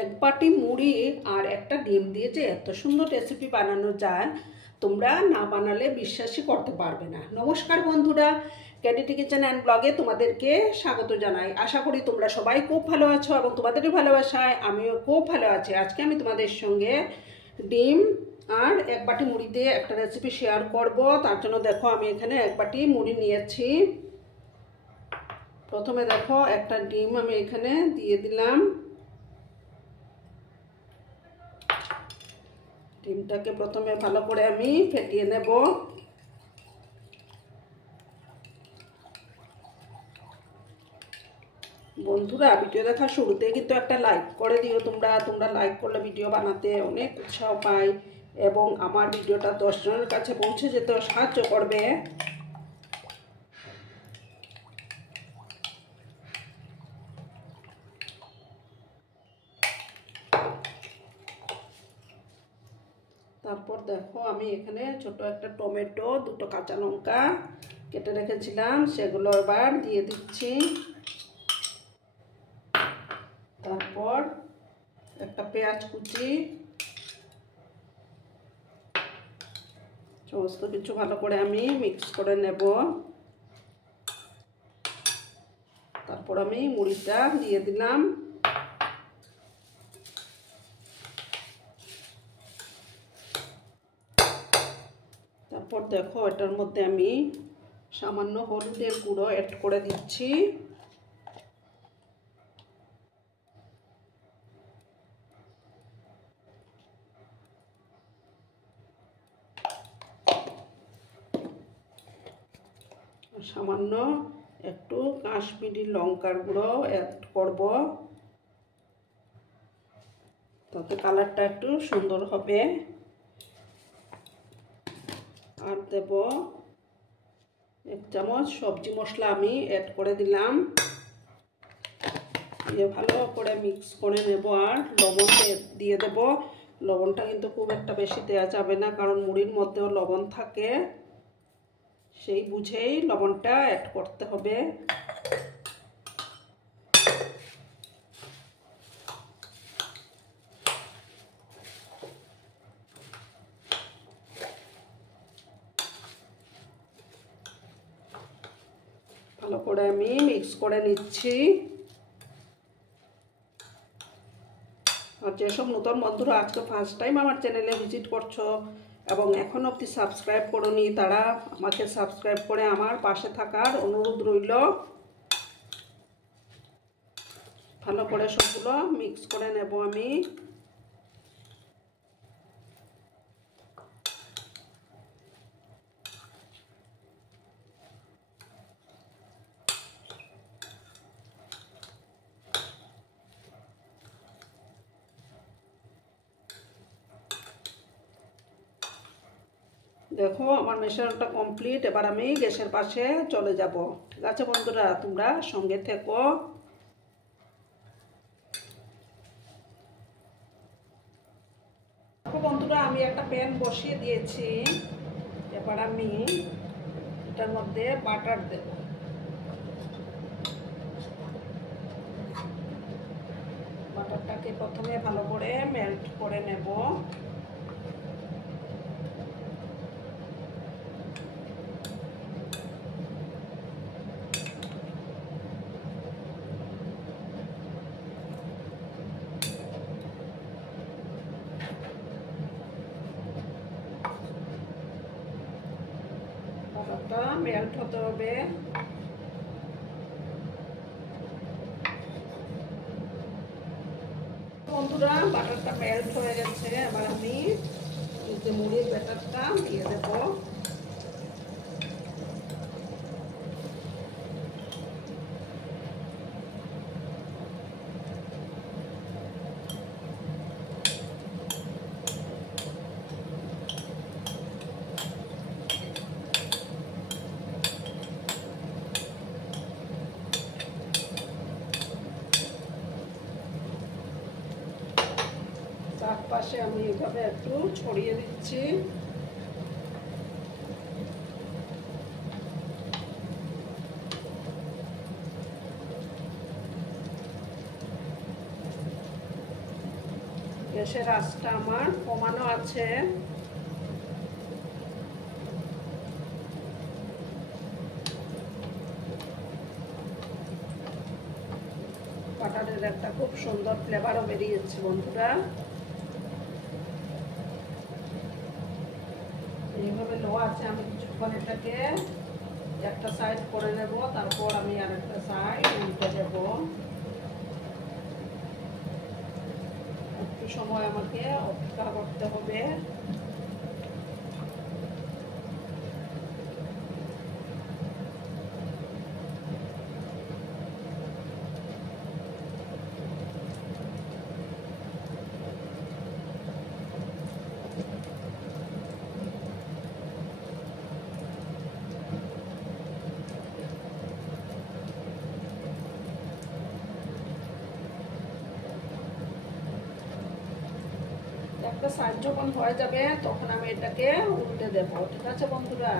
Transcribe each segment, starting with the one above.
এক বাটি মুড়ি আর একটা ডিম দিয়ে যে এত সুন্দর রেসিপি বানানো যায় তোমরা না বানালে বিশ্বাসই করতে পারবে না। নমস্কার বন্ধুরা, ক্যান্ডিটি কিচেন অ্যান্ড ব্লগে তোমাদেরকে স্বাগত জানাই। আশা করি তোমরা সবাই খুব ভালো আছো এবং তোমাদের ভালোবাসায় আমিও খুব ভালো আছি। আজকে আমি তোমাদের সঙ্গে ডিম আর এক বাটি মুড়ি দিয়ে একটা রেসিপি শেয়ার করব। তার জন্য দেখো আমি এখানে এক বাটি মুড়ি নিয়েছি। প্রথমে দেখো একটা ডিম আমি এখানে দিয়ে দিলাম। ডিমটাকে প্রথমে ভালো করে আমি ফেটিয়ে নেব। বন্ধুরা, ভিডিও দেখার শুরুতে কিন্তু একটা লাইক করে দিও। তোমরা লাইক করলে ভিডিও বানাতে অনেক উৎসাহ পাই এবং আমার ভিডিওটা 10 জনের কাছে পৌঁছে যেতেও সাহায্য করবে। তারপর দেখো আমি এখানে ছোট একটা টমেটো, দুটো কাঁচা লঙ্কা কেটে রেখেছিলাম, সেগুলো এবার দিয়ে দিচ্ছি। তারপর একটা পেঁয়াজ কুচি, সমস্ত কিছু ভালো করে আমি মিক্স করে নেব। তারপর আমি মুড়িটা দিয়ে দিলাম। তারপর দেখো এটার মধ্যে আমি সামান্য হলুদের গুঁড়ো অ্যাড করে দিচ্ছি। সামান্য একটু কাশ্মীরি লঙ্কার গুঁড়ো অ্যাড করব, তাতে কালারটা একটু সুন্দর হবে। আর দেব 1 চামচ সবজি মশলা আমি অ্যাড করে দিলাম। দিয়ে ভালো করে মিক্স করে নেব। আর লবণ দিয়ে দেব। লবণটা কিন্তু খুব একটা বেশি দেওয়া যাবে না, কারণ মুড়ির মধ্যেও লবণ থাকে, সেই বুঝেই লবণটা অ্যাড করতে হবে। ভালো করে আমি মিক্স করে নিচ্ছি। আর যেসব নতুন বন্ধুরা আজকে ফার্স্ট টাইম আমার চ্যানেলে ভিজিট করছো এবং এখনো অবধি সাবস্ক্রাইব করোনি, তারা আমাকে সাবস্ক্রাইব করে আমার পাশে থাকার অনুরোধ রইল। ভালো করে সবগুলো মিক্স করে নেব আমি। দেখো আমার মেশানোটা কমপ্লিট। এবার আমি গ্যাসের পাশে চলে যাব। ঠিক আছে বন্ধুরা, তোমরা সঙ্গে থেকো। বন্ধুরা, আমি একটা প্যান বসিয়ে দিয়েছি। এবার আমি এটার মধ্যে বাটার দেব। বাটারটাকে প্রথমে ভালো করে মেল্ট করে নেব। বাটারটা মেল্ট হতে হবে। বন্ধুরা, বাটারটা মেল্ট হয়ে গেছে। এবার আমি যে মুড়ির ব্যাটারটা দিয়ে দেব। চারপাশে আমি এইভাবে একটু ছড়িয়ে দিচ্ছি। গ্যাসের আঁচটা আমার কমানো আছে। বাটারের একটা খুব সুন্দর ফ্লেভারও বেরিয়েছে বন্ধুরা। এইভাবে লো আছে, আমি কিছুক্ষণ এটাকে একটা সাইড করে নেব, তারপর আমি আরেকটা সাইড উল্টে দেব। একটু সময় আমাকে অপেক্ষা করতে হবে। একটা সাইড যখন হয়ে যাবে তখন আমি এটাকে উল্টে দেব। ঠিক আছে বন্ধুরা?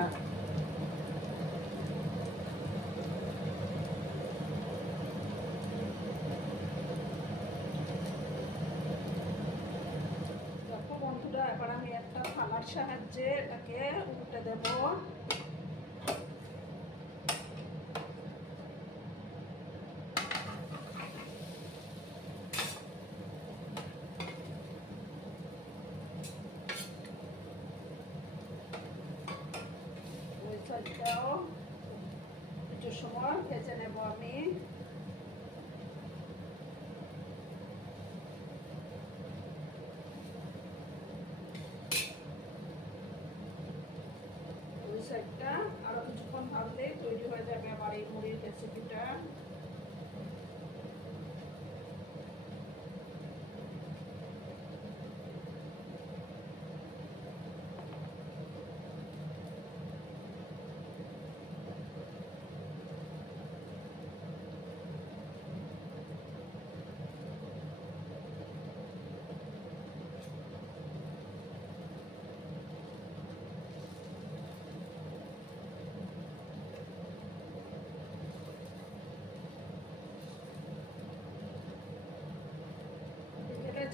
দেখো বন্ধুরা, এবার আমি একটা থালার সাহায্যে এটাকে উল্টে দেব। সাইডটাও কিছু সময় ভেজে নেব আমি। ওই সাইডটা আরো কিছুক্ষণ ভাজলে তৈরি হয়ে যাবে আমার এই মুড়ির রেসিপিটা।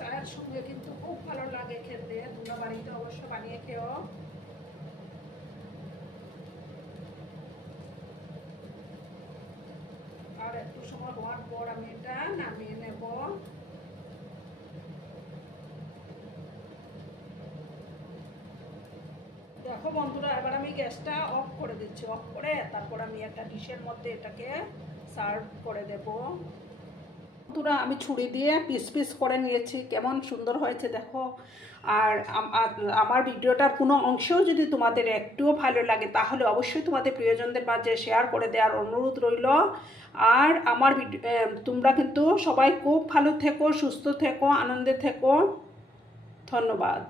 চায়ের সঙ্গে কিন্তু খুব ভালো লাগে খেতে। তোমরা বাড়িতে অবশ্য বানিয়ে খেও। আর একটু সময় হওয়ার পর আমি এটা নামিয়ে নেব। দেখো বন্ধুরা, এবার আমি গ্যাসটা অফ করে দিচ্ছি। অফ করে তারপর আমি একটা ডিশের মধ্যে এটাকে সার্ভ করে দেব। বন্ধুরা, আমি ছুরি দিয়ে পিস পিস করে নিয়েছি। কেমন সুন্দর হয়েছে দেখো। আর আমার ভিডিওটার কোনো অংশেও যদি তোমাদের একটুও ভালো লাগে তাহলে অবশ্যই তোমাদের প্রিয়জনদের মাঝে শেয়ার করে দেওয়ার অনুরোধ রইল। আর আমার তোমরা কিন্তু সবাই খুব ভালো থেকো, সুস্থ থেকো, আনন্দে থেকো। ধন্যবাদ।